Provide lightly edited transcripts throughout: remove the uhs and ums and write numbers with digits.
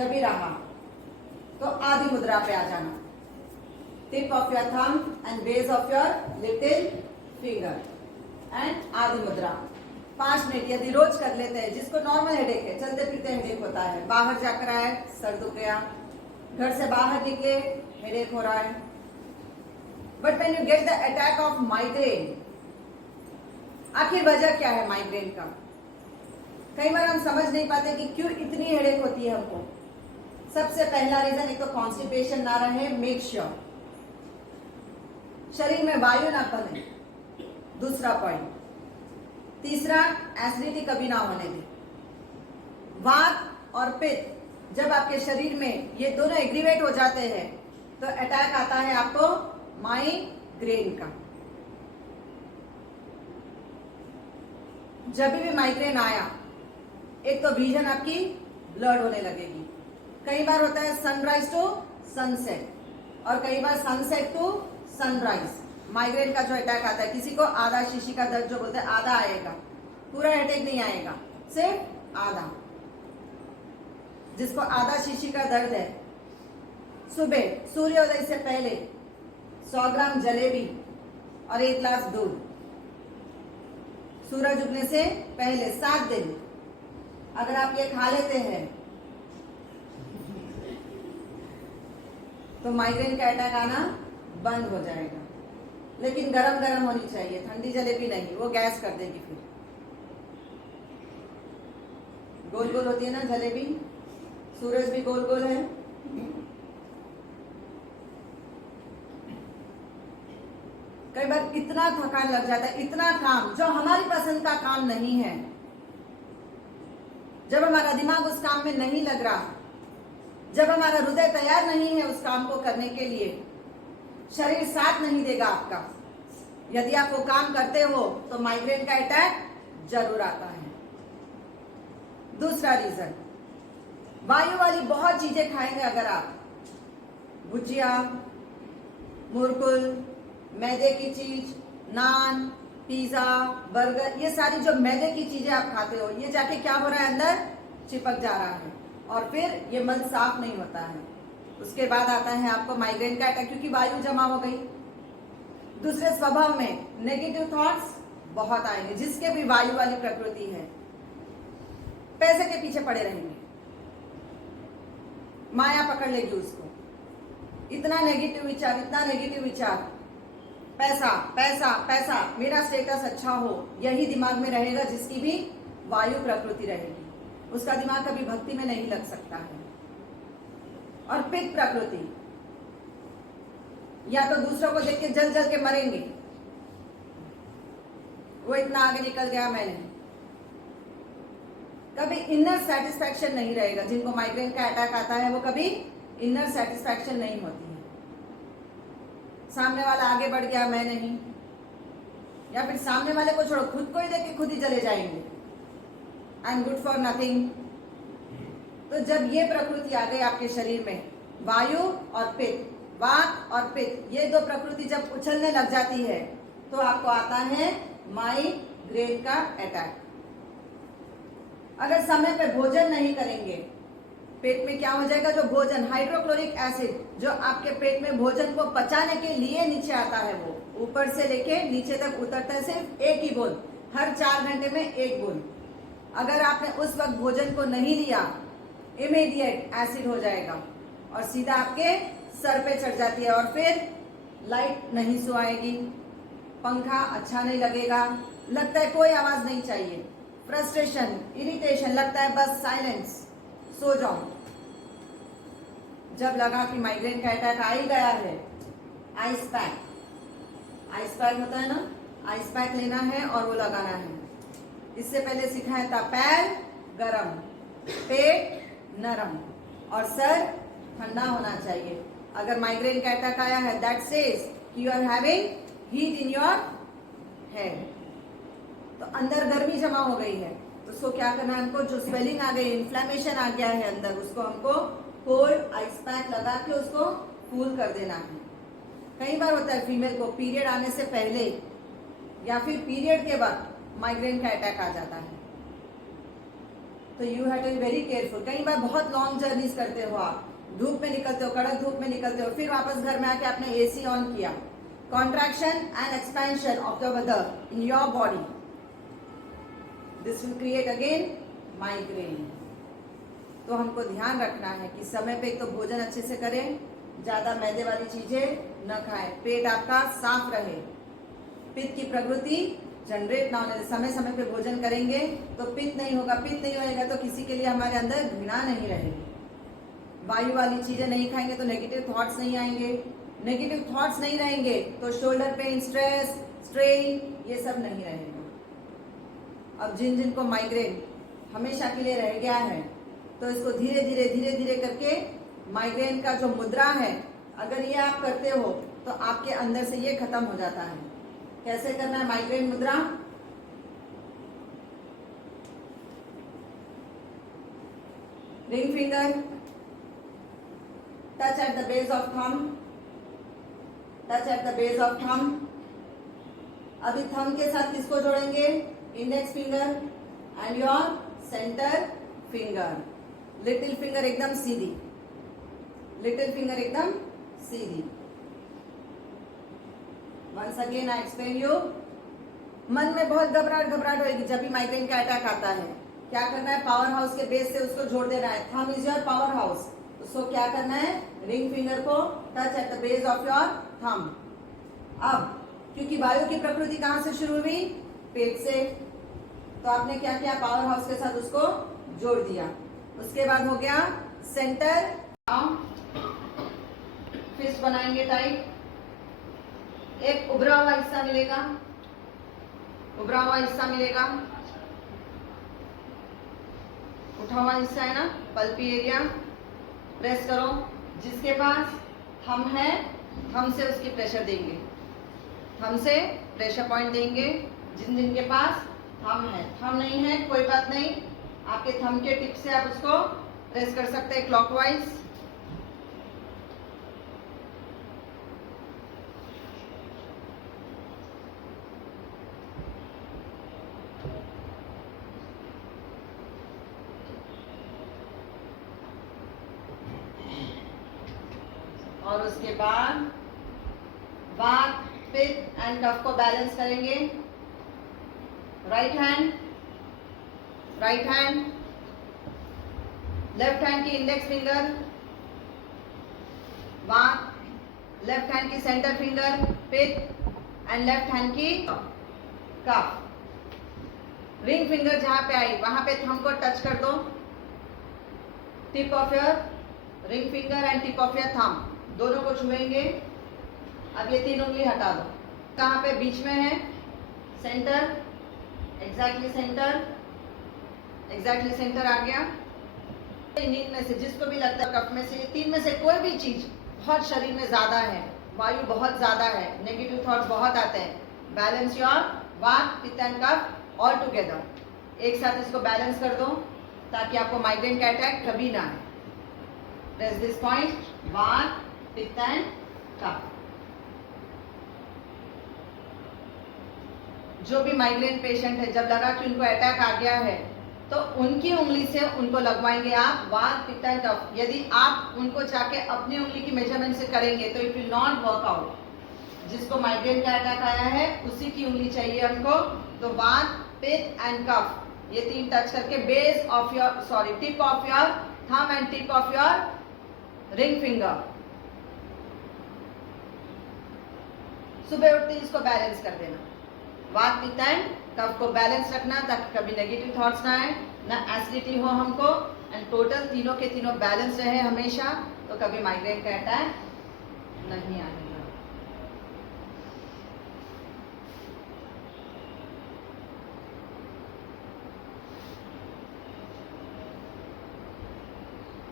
जब भी रहा तो आदि मुद्रा पे आ जाना। Tip of your thumb and base of your little finger and आदि मुद्रा। 5 मिनट यदि रोज कर लेते हैं, जिसको नॉर्मल हेडेक है, चलते फिरते हेडेक होता है, बाहर जाकर आए सर दुख गया, घर से बाहर निकले हेडेक हो रहा है, but when you get the attack of migraine, आखिर वजह क्या है माइग्रेन का? कई बार हम समझ नहीं पाते कि क्यों इतनी हेडेक होती है हमको। सबसे पहला रीजन, एक तो कॉन्स्टिपेशन ना रहे, मेक श्योर शरीर में वायु ना बने, दूसरा पॉइंट। तीसरा, एसिडिटी कभी ना होने दे। वात और पित्त जब आपके शरीर में ये दोनों एग्रीवेट हो जाते हैं तो अटैक आता है आपको माइग्रेन का। जब भी माइग्रेन आया, एक तो विजन आपकी ब्लड होने लगेगी। कई बार होता है सनराइज टू सनसेट और कई बार सनसेट टू सनराइज। माइग्रेन का जो अटैक आता है, किसी को आधा शीशी का दर्द जो बोलते हैं आधा आएगा, पूरा हेडेक नहीं आएगा, सिर्फ आधा। जिसको आधा शीशी का दर्द है, सुबह सूर्योदय से पहले 100 ग्राम जलेबी और 1 ग्लास दूध, सूरज उगने से पहले 7 दिन अगर आप ये खा लेते हैं तो माइग्रेन का अटैक आना बंद हो जाएगा। लेकिन गरम गरम होनी चाहिए, ठंडी जलेबी नहीं, वो गैस कर देगी। फिर गोल गोल होती है ना जलेबी, सूरज भी गोल गोल है। कई बार इतना थकान लग जाता है, इतना काम जो हमारी पसंद का काम नहीं है, जब हमारा दिमाग उस काम में नहीं लग रहा, जब हमारा हृदय तैयार नहीं है उस काम को करने के लिए, शरीर साथ नहीं देगा आपका, यदि आप वो काम करते हो तो माइग्रेन का अटैक जरूर आता है। दूसरा रीजन, वायु वाली बहुत चीजें खाएंगे अगर आप, भुजिया, मुरकुल, मैदे की चीज, नान, पिज्जा, बर्गर, ये सारी जो मैदे की चीजें आप खाते हो, ये जाके क्या हो रहा है, अंदर चिपक जा रहा है और फिर ये मल साफ नहीं होता है। उसके बाद आता है आपको माइग्रेन का अटैक, क्योंकि वायु जमा हो गई। दूसरे, स्वभाव में नेगेटिव थॉट्स बहुत आएंगे। जिसके भी वायु वाली प्रकृति है, पैसे के पीछे पड़े रहेंगे, माया पकड़ लेगी उसको। इतना नेगेटिव विचार, इतना नेगेटिव विचार, पैसा पैसा पैसा, मेरा स्टेटस अच्छा हो, यही दिमाग में रहेगा। जिसकी भी वायु प्रकृति रहेगी उसका दिमाग कभी भक्ति में नहीं लग सकता है। और पित्त प्रकृति, या तो दूसरों को देख के जल जल के मरेंगे, वो इतना आगे निकल गया, मैं नहीं। कभी इनर सेटिस्फैक्शन नहीं रहेगा। जिनको माइग्रेन का अटैक आता है वो कभी इनर सेटिस्फैक्शन नहीं होती है। सामने वाला आगे बढ़ गया, मैं नहीं, या फिर सामने वाले को छोड़ो, खुद को ही देख के खुद ही चले जाएंगे, I am good for nothing. तो जब ये प्रकृति आ गई आपके शरीर में, वायु और पित्त, वात और पित्त, ये दो प्रकृति जब उछलने लग जाती है तो आपको आता है माइग्रेन का अटैक। अगर समय पे भोजन नहीं करेंगे, पेट में क्या हो जाएगा, जो भोजन, हाइड्रोक्लोरिक एसिड जो आपके पेट में भोजन को पचाने के लिए नीचे आता है, वो ऊपर से लेके नीचे तक उतरता है सिर्फ एक ही बूंद, हर 4 घंटे में 1 बूंद। अगर आपने उस वक्त भोजन को नहीं लिया, इमीडिएट एसिड हो जाएगा और सीधा आपके सर पे चढ़ जाती है और फिर लाइट नहीं सुहाएगी, पंखा अच्छा नहीं लगेगा, लगता है कोई आवाज नहीं चाहिए, फ्रस्ट्रेशन, इरिटेशन, लगता है बस साइलेंस, सो जाओ। जब लगा कि माइग्रेन का अटैक आ ही गया है, आइस पैक, आइस पैक होता है ना, आइस पैक लेना है और वो लगाना है। इससे पहले सिखाया था पैर गरम, पेट नरम और सर ठंडा होना चाहिए। अगर माइग्रेन का अटैक आया है, दैट सेज कि you are having heat in your head, तो अंदर गर्मी जमा हो गई है, उसको क्या करना है हमको, जो स्वेलिंग आ गई, इन्फ्लेमेशन आ गया है अंदर, उसको हमको कोल्ड आइस पैक लगा के उसको कूल कर देना है। कई बार होता है फीमेल को पीरियड आने से पहले या फिर पीरियड के बाद माइग्रेन का अटैक आ जाता है, तो you have to be very careful. कई बार बहुत लॉन्ग जर्नीज करते हो आप, धूप में निकलते हो, कड़क धूप में निकलते हो, फिर वापस घर में आके आपने एसी ऑन किया। Contraction and expansion of the weather in your body, this will create again migraine. तो हमको ध्यान रखना है कि समय पे एक तो भोजन अच्छे से करें, ज्यादा मैदे वाली चीजें न खाएं, पेट आपका साफ रहे, पित्त की प्रवृत्ति जनरेट ना होने, समय समय पे भोजन करेंगे तो पित्त नहीं होगा, पित्त नहीं होएगा तो किसी के लिए हमारे अंदर घृणा नहीं रहेगी। वायु वाली चीजें नहीं खाएंगे तो नेगेटिव थॉट्स नहीं आएंगे, नेगेटिव थॉट्स नहीं रहेंगे तो शोल्डर पेन, स्ट्रेस, स्ट्रेन ये सब नहीं रहेगा। अब जिन जिन को माइग्रेन हमेशा के लिए रह गया है तो इसको धीरे धीरे धीरे धीरे करके माइग्रेन का जो मुद्रा है, अगर ये आप करते हो तो आपके अंदर से ये खत्म हो जाता है। कैसे करना है माइग्रेन मुद्रा? Ring finger, touch at the base of thumb, touch at the base of thumb. अभी थंब के साथ किसको जोड़ेंगे? Index finger and your centre finger. Little finger एकदम सीधी, लिटिल फिंगर एकदम सीधी। Once again I explain you. मन में बहुत घबराहट होगी जब भी माइग्रेन का अटैक आता है। क्या करना है? पावर हाउस के बेस से उसको जोड़ देना है। Thumb is your power house. उसको क्या करना है? रिंग फिंगर को touch at the base of your thumb. अब क्योंकि वायु की प्रकृति कहां से शुरू हुई? पेट से, तो आपने क्या किया? पावर हाउस के साथ उसको जोड़ दिया। उसके बाद हो गया सेंटर, फिस्ट बनाएंगे टाइट, एक उभरा हुआ हिस्सा मिलेगा, उभरा हुआ हिस्सा मिलेगा, उठा हुआ हिस्सा है ना, पल्पी एरिया। प्रेस करो, जिसके पास थंब है थंब से उसकी प्रेशर देंगे, थंब से प्रेशर पॉइंट देंगे। जिन जिन के पास थंब है, थंब नहीं है कोई बात नहीं, आपके थंब के टिप से आप उसको प्रेस कर सकते हैं क्लॉकवाइज। और उसके बाद वात, पित्त एंड कफ को बैलेंस करेंगे। Right hand, right hand, left hand की इंडेक्स फिंगर, वात, लेफ्ट हैंड की सेंटर फिंगर, पित्त एंड लेफ्ट हैंड की कफ। रिंग फिंगर जहां पे आई वहां पे थंब को टच कर दो, tip of your ring finger and tip of your thumb दोनों को छुएंगे। अब ये तीन उंगली हटा दो। कहां पे? बीच में है, centre, exactly centre, exactly centre आ गया। नींद में से जिसको भी लगता है कफ में से, तीन में से कोई भी चीज बहुत शरीर में ज्यादा है, वायु बहुत ज्यादा है, नेगेटिव थॉट्स बहुत आते हैं, बैलेंस योर वात, पित्त एंड कफ ऑल टुगेदर। एक साथ इसको बैलेंस कर दो ताकि आपको माइग्रेन का अटैक कभी ना आए। प्रेस दिस पॉइंट, वात, पित्त एंड कफ। जो भी माइग्रेन पेशेंट है, जब लगा कि उनको अटैक आ गया है तो उनकी उंगली से उनको लगवाएंगे आप वात, पित्त एंड कफ। यदि आप उनको जाके अपनी उंगली की मेजरमेंट से करेंगे तो it will not work out. जिसको माइग्रेन का अटैक आया है उसी की उंगली चाहिए हमको। तो वात, पित्त एंड कफ ये तीन टच करके base of your tip of your thumb and tip of your ring finger. सुबह उठते ही इसको बैलेंस कर देना। वात, पित्त एंड कफ को बैलेंस रखना ताकि कभी नेगेटिव थॉट्स ना आए, ना एसिडिटी हो हमको, एंड टोटल तीनों के तीनों बैलेंस रहे हमेशा, तो कभी माइग्रेन का अटैक नहीं आएगा।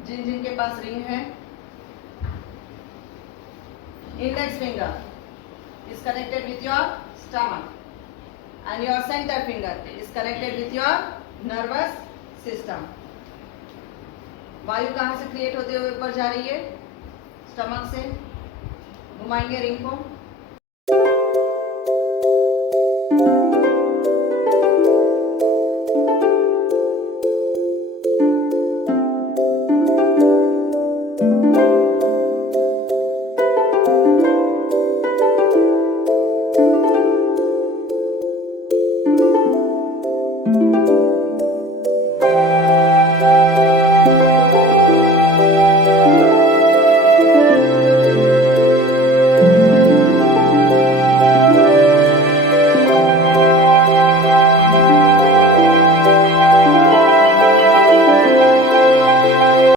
जिन जिन के पास रिंग है, index finger is connected with your stomach and your center finger is connected with your nervous system. वायु कहां से क्रिएट होते हुए ऊपर जा रही है? स्टमक से। घुमाएंगे रिंग को। है।